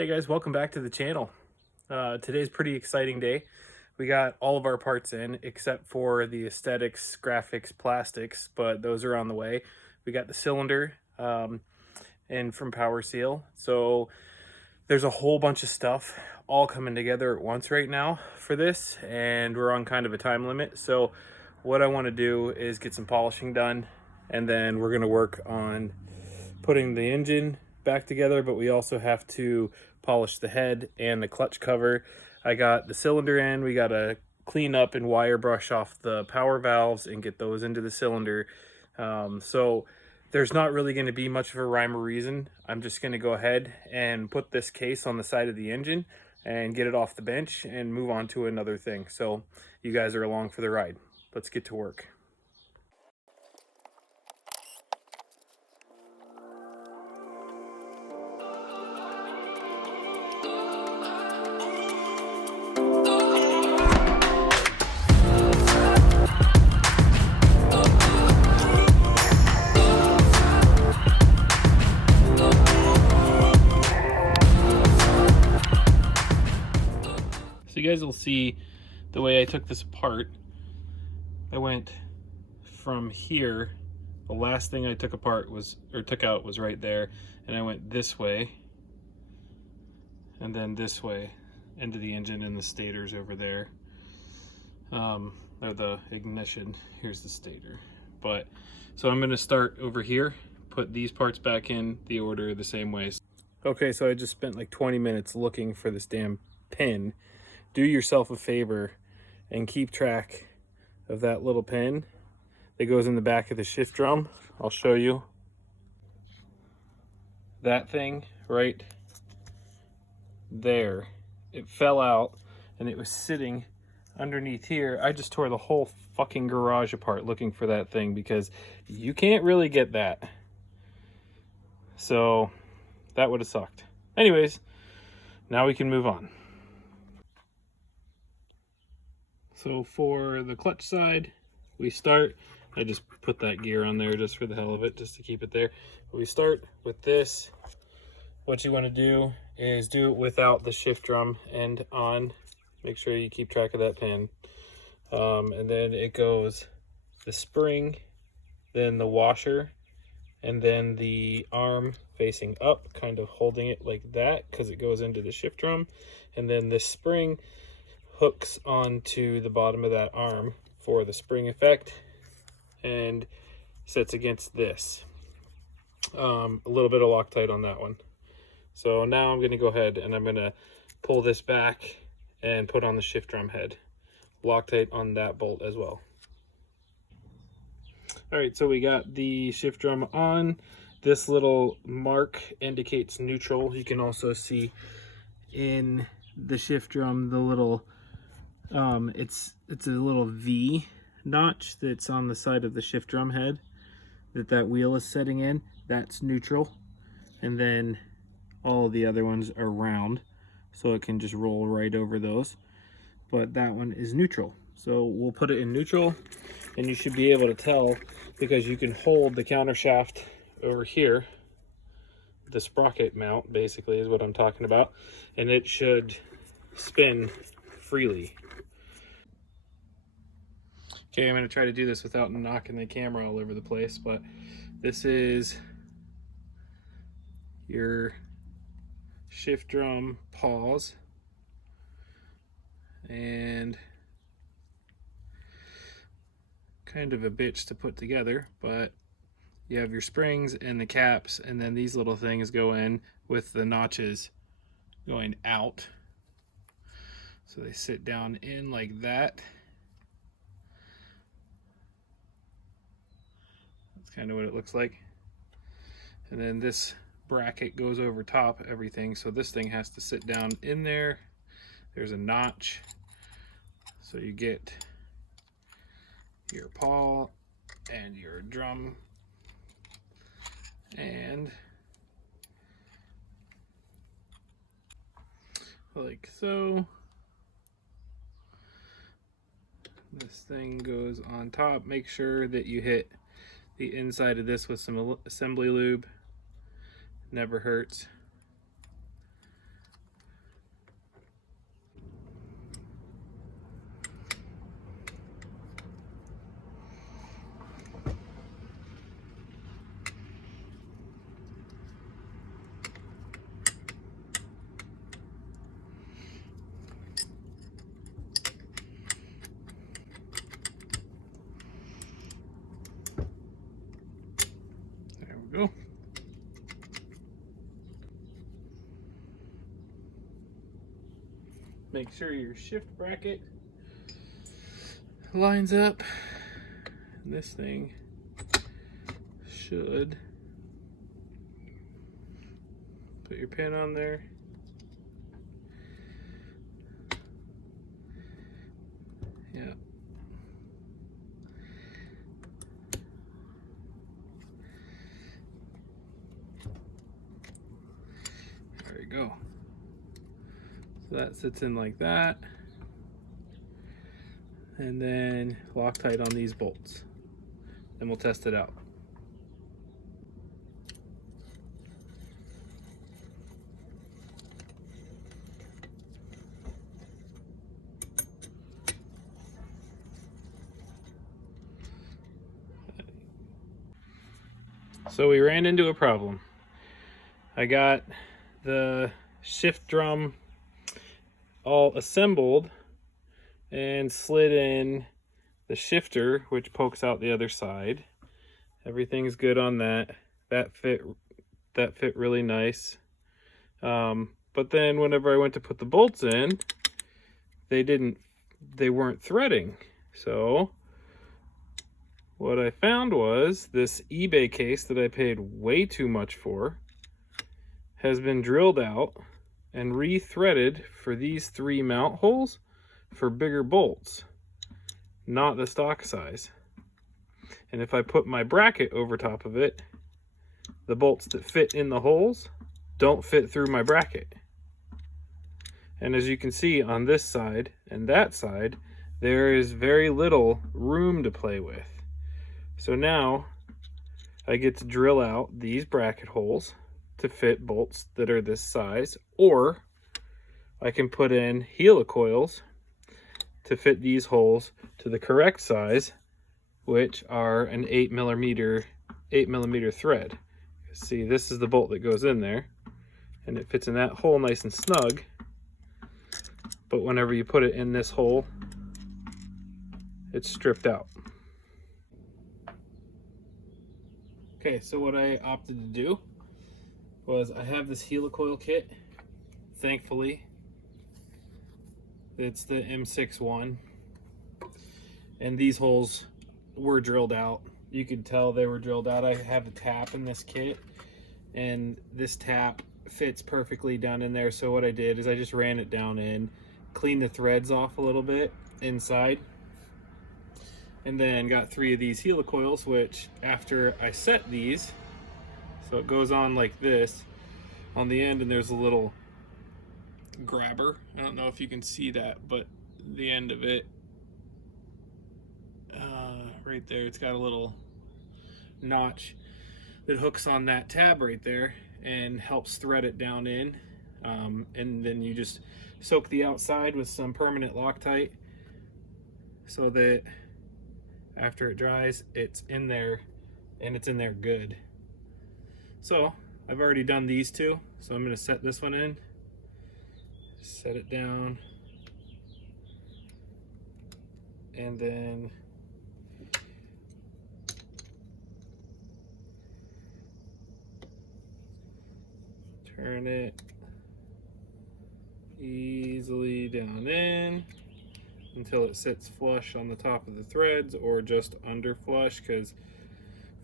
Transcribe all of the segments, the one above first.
Hey guys, welcome back to the channel. Today's a pretty exciting day. We got all of our parts in except for the aesthetics, graphics, plastics, but those are on the way. We got the cylinder in from Power Seal. So there's a whole bunch of stuff all coming together at once right now for this, and we're on kind of a time limit. So what I want to do is get some polishing done, and then we're going to work on putting the engine back together, but we also have to polish the head and the clutch cover. I got the cylinder in. We got to clean up and wire brush off the power valves and get those into the cylinder. So there's not really going to be much of a rhyme or reason. I'm just going to go ahead and put this case on the side of the engine and get it off the bench and move on to another thing. So you guys are along for the ride. Let's get to work. So you guys will see the way I took this apart. I went from here. The last thing I took apart was, or took out, was right there, and I went this way and then this way into the engine, and the stator's over there. Or the ignition. Here's the stator. But so I'm going to start over here, put these parts back in the order the same way. Okay, so I just spent like 20 minutes looking for this damn pin. Do yourself a favor and keep track of that little pin that goes in the back of the shift drum. I'll show you. That thing right there, it fell out and it was sitting underneath here. I just tore the whole fucking garage apart looking for that thing because you can't really get that. So that would have sucked. Anyways, now we can move on. So for the clutch side, we start, I just put that gear on there just for the hell of it, just to keep it there. We start with this. What you want to do is do it without the shift drum end on. Make sure you keep track of that pin. And then it goes the spring, then the washer, and then the arm facing up, kind of holding it like that because it goes into the shift drum. And then this spring hooks onto the bottom of that arm for the spring effect and sits against this. A little bit of Loctite on that one. So now I'm going to go ahead and I'm going to pull this back and put on the shift drum head. Loctite on that bolt as well. All right, so we got the shift drum on. This little mark indicates neutral. You can also see in the shift drum the little it's a little V notch that's on the side of the shift drum head that wheel is setting in. That's neutral, and then all of the other ones are round, so it can just roll right over those, but that one is neutral. So we'll put it in neutral, and you should be able to tell because you can hold the counter shaft over here. The sprocket mount basically is what I'm talking about, and it should spin freely. Okay, I'm going to try to do this without knocking the camera all over the place, but this is your shift drum pause, and kind of a bitch to put together, but you have your springs and the caps, and then these little things go in with the notches going out, so they sit down in like that. That's kind of what it looks like. And then this bracket goes over top everything, so this thing has to sit down in there. There's a notch, so you get your pawl and your drum, and like so. This thing goes on top. Make sure that you hit the inside of this with some assembly lube. Never hurts. Make sure your shift bracket lines up. And this thing should put your pin on there. Yeah. There we go. So that sits in like that. And then Loctite on these bolts. Then we'll test it out. So we ran into a problem. I got the shift drum all assembled and slid in the shifter, which pokes out the other side. Everything's good on that. That fit really nice. But then whenever I went to put the bolts in, they weren't threading. So what I found was this eBay case that I paid way too much for has been drilled out and re-threaded for these 3 mount holes for bigger bolts, not the stock size. And if I put my bracket over top of it, the bolts that fit in the holes don't fit through my bracket. And as you can see on this side and that side, there is very little room to play with. So now I get to drill out these bracket holes to fit bolts that are this size, or I can put in helicoils to fit these holes to the correct size, which are an 8mm thread. See, this is the bolt that goes in there, and it fits in that hole nice and snug. But whenever you put it in this hole, it's stripped out. Okay, so what I opted to do was I have this helicoil kit. Thankfully, it's the M6 one. And these holes were drilled out. You could tell they were drilled out. I have a tap in this kit, and this tap fits perfectly down in there. So what I did is I just ran it down in, cleaned the threads off a little bit inside, and then got 3 of these helicoils, which after I set these, so it goes on like this on the end, and there's a little grabber. I don't know if you can see that, but the end of it, right there, it's got a little notch that hooks on that tab right there and helps thread it down in. And then you just soak the outside with some permanent Loctite so that after it dries, it's in there, and it's in there good. So I've already done these 2, so I'm going to set this one in, set it down, and then turn it easily down in until it sits flush on the top of the threads, or just under flush, because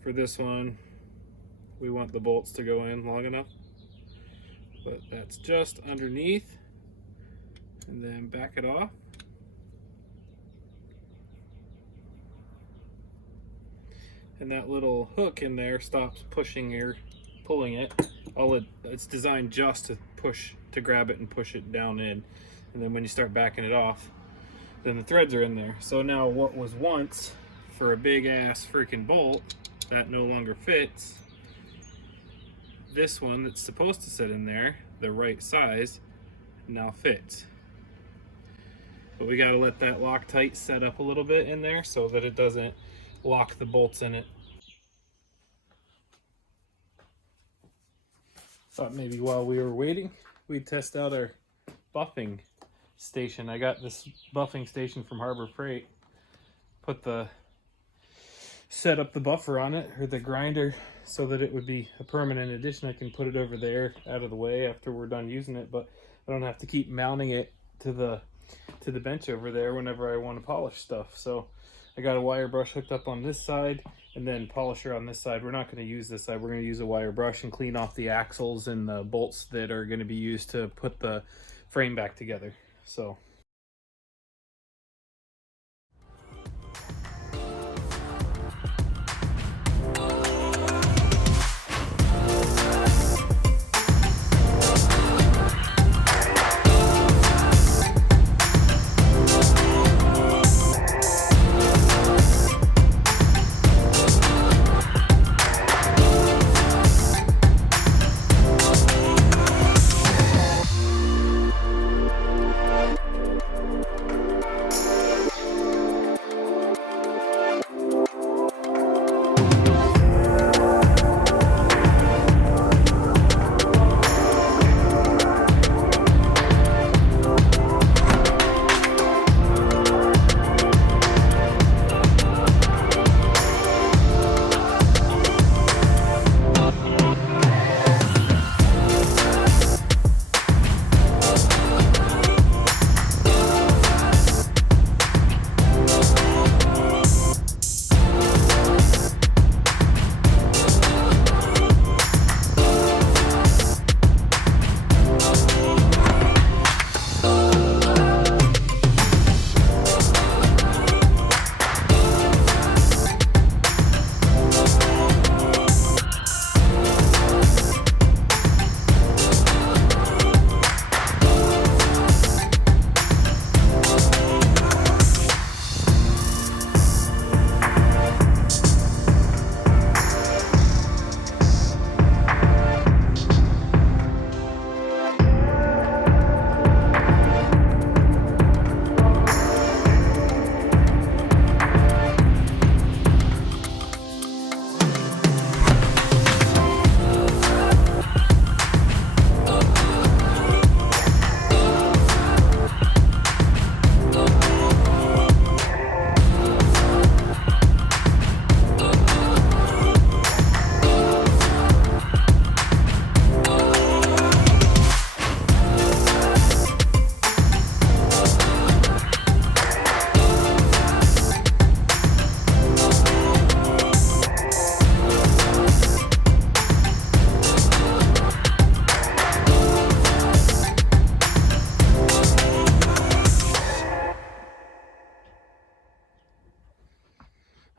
for this one we want the bolts to go in long enough. But that's just underneath, and then back it off. And that little hook in there stops pushing or pulling it. It's designed just to grab it and push it down in. And then when you start backing it off, then the threads are in there. So now what was once for a big ass freaking bolt that no longer fits, this one that's supposed to sit in there, the right size, now fits. But we got to let that Loctite set up a little bit in there so that it doesn't lock the bolts in it. Thought maybe while we were waiting, we'd test out our buffing station. I got this buffing station from Harbor Freight. Set up the buffer on it, or the grinder, so that it would be a permanent addition. I can put it over there out of the way after we're done using it, but I don't have to keep mounting it to the bench over there whenever I want to polish stuff. So I got a wire brush hooked up on this side and then polisher on this side. We're not going to use this side. We're going to use a wire brush and clean off the axles and the bolts that are going to be used to put the frame back together. So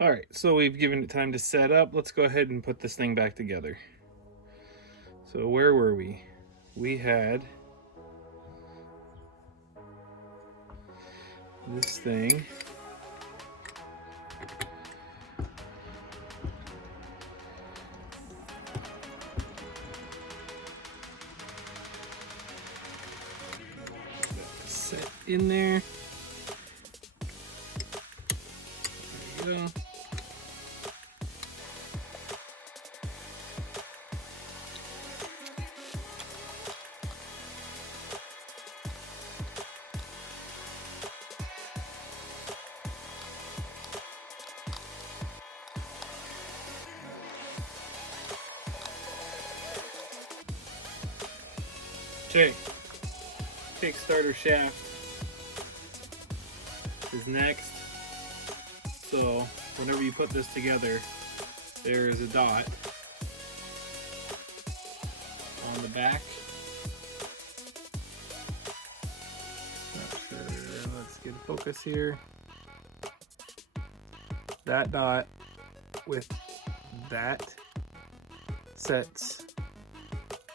all right, so we've given it time to set up. Let's go ahead and put this thing back together. So where were we? We had this thing. Set in there. There you go. Okay, Kickstarter shaft is next. So whenever you put this together, there is a dot on the back. Not sure. Let's get a focus here. That dot with that sets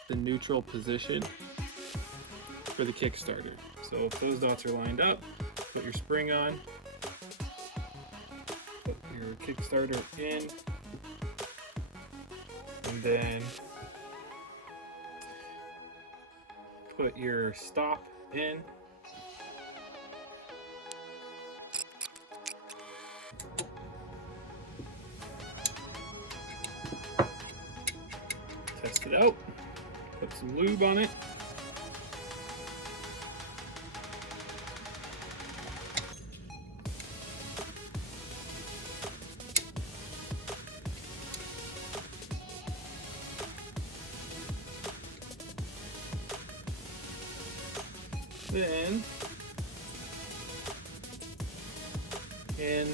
the neutral position for the Kickstarter. So if those dots are lined up, put your spring on, put your Kickstarter in, and then put your stop in. Test it out, put some lube on it. Then in,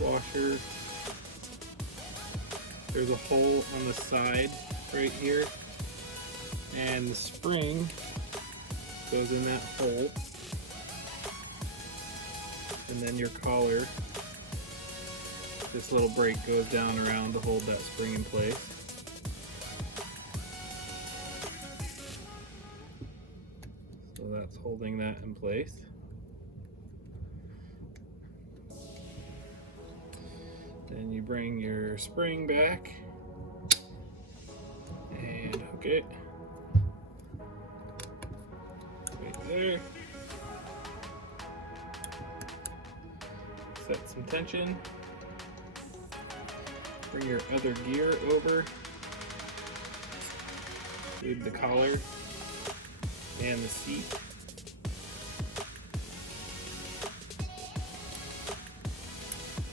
washer. There's a hole on the side right here, and the spring goes in that hole, and then your collar, this little brake goes down around to hold that spring in place. So that's holding that in place. Then you bring your spring back and hook it right there. Set some tension. Bring your other gear over. Leave the collar and the seat.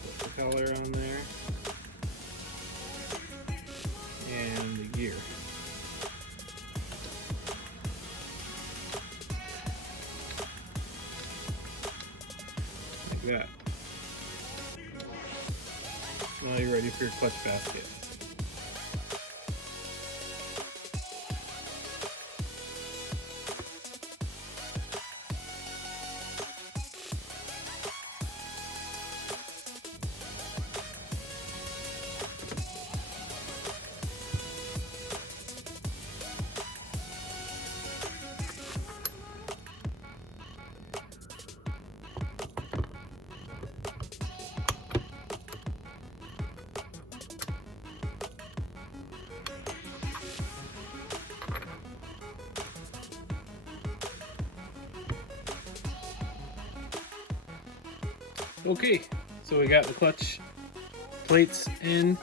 Put the collar on there. And the gear. Like that. Now you're ready for your clutch basket. Okay, so we got the clutch plates in,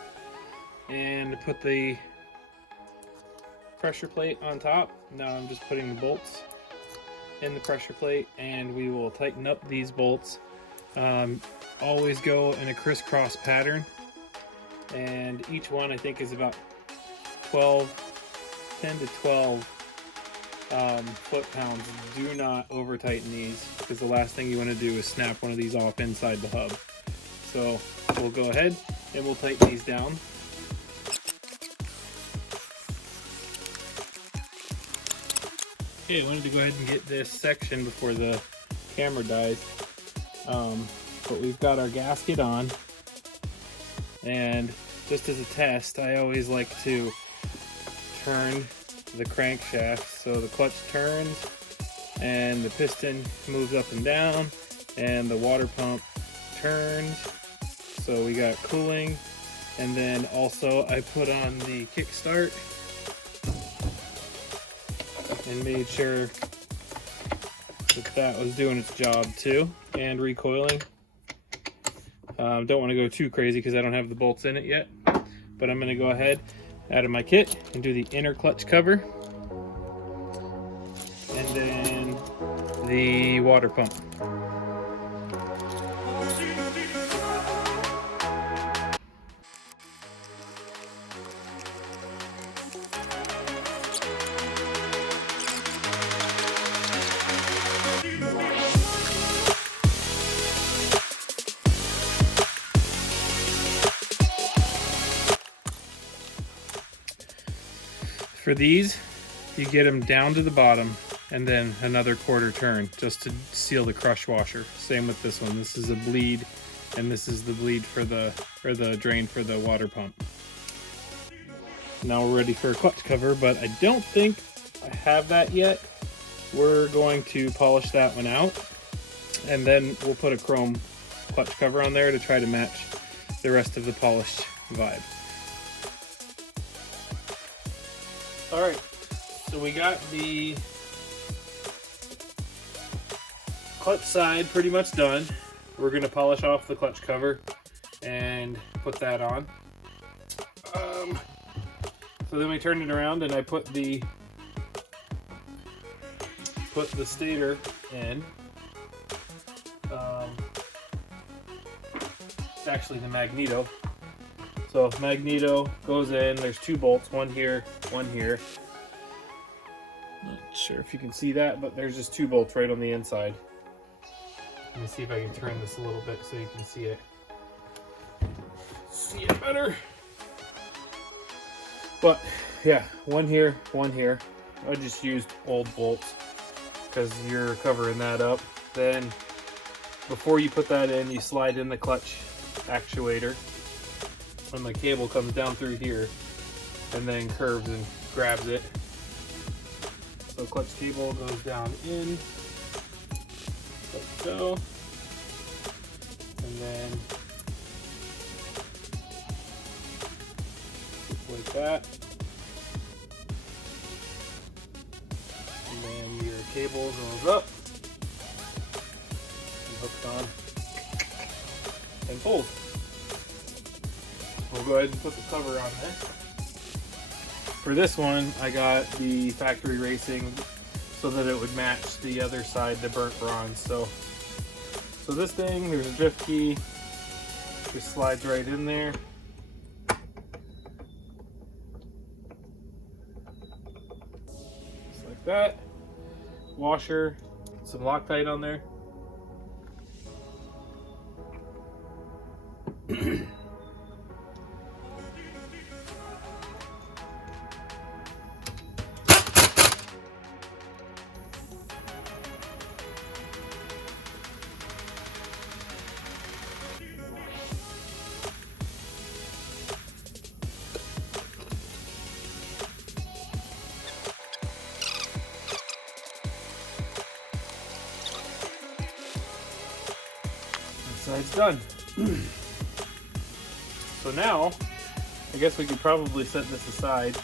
and put the pressure plate on top. Now I'm just putting the bolts in the pressure plate, and we will tighten up these bolts. Always go in a crisscross pattern, and each one I think is about 10 to 12 foot-pounds. Do not over tighten these, because the last thing you want to do is snap one of these off inside the hub. So we'll go ahead and we'll tighten these down. Okay, I wanted to go ahead and get this section before the camera dies. But we've got our gasket on, and just as a test, I always like to turn the crankshaft so the clutch turns and the piston moves up and down and the water pump turns, so we got cooling. And then also I put on the kickstart and made sure that was doing its job too, and recoiling. Don't want to go too crazy because I don't have the bolts in it yet, but I'm going to go ahead out of my kit and do the inner clutch cover, and then the water pump. For these, you get them down to the bottom and then another quarter turn just to seal the crush washer. Same with this one. This is a bleed, and this is the bleed for the drain for the water pump. Now we're ready for a clutch cover, but I don't think I have that yet. We're going to polish that one out, and then we'll put a chrome clutch cover on there to try to match the rest of the polished vibe. Alright, so we got the clutch side pretty much done. We're going to polish off the clutch cover and put that on. So then we turn it around and I put the stator in. It's actually the magneto. So magneto goes in, there's two bolts, one here, Sure if you can see that, but there's just 2 bolts right on the inside. Let me see if I can turn this a little bit so you can see it. See it better. But yeah, one here, one here. I just used old bolts because you're covering that up. Then before you put that in, you slide in the clutch actuator, and the cable comes down through here and then curves and grabs it. So clutch cable goes down in, like so, and then like that, and then your cable goes up and hooks on and pulls. We'll go ahead and put the cover on there. For this one, I got the factory racing so that it would match the other side, the burnt bronze. So this thing, there's a drift key, just slides right in there. Just like that. Washer, some Loctite on there. Side's done. So now, I guess we could probably set this aside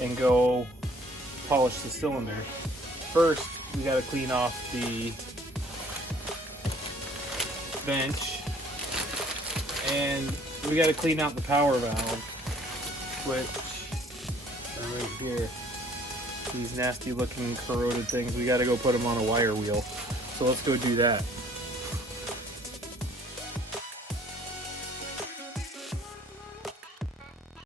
and go polish the cylinder. First, we got to clean off the bench, and we got to clean out the power valve, which are right here. These nasty looking corroded things, we got to go put them on a wire wheel. So let's go do that.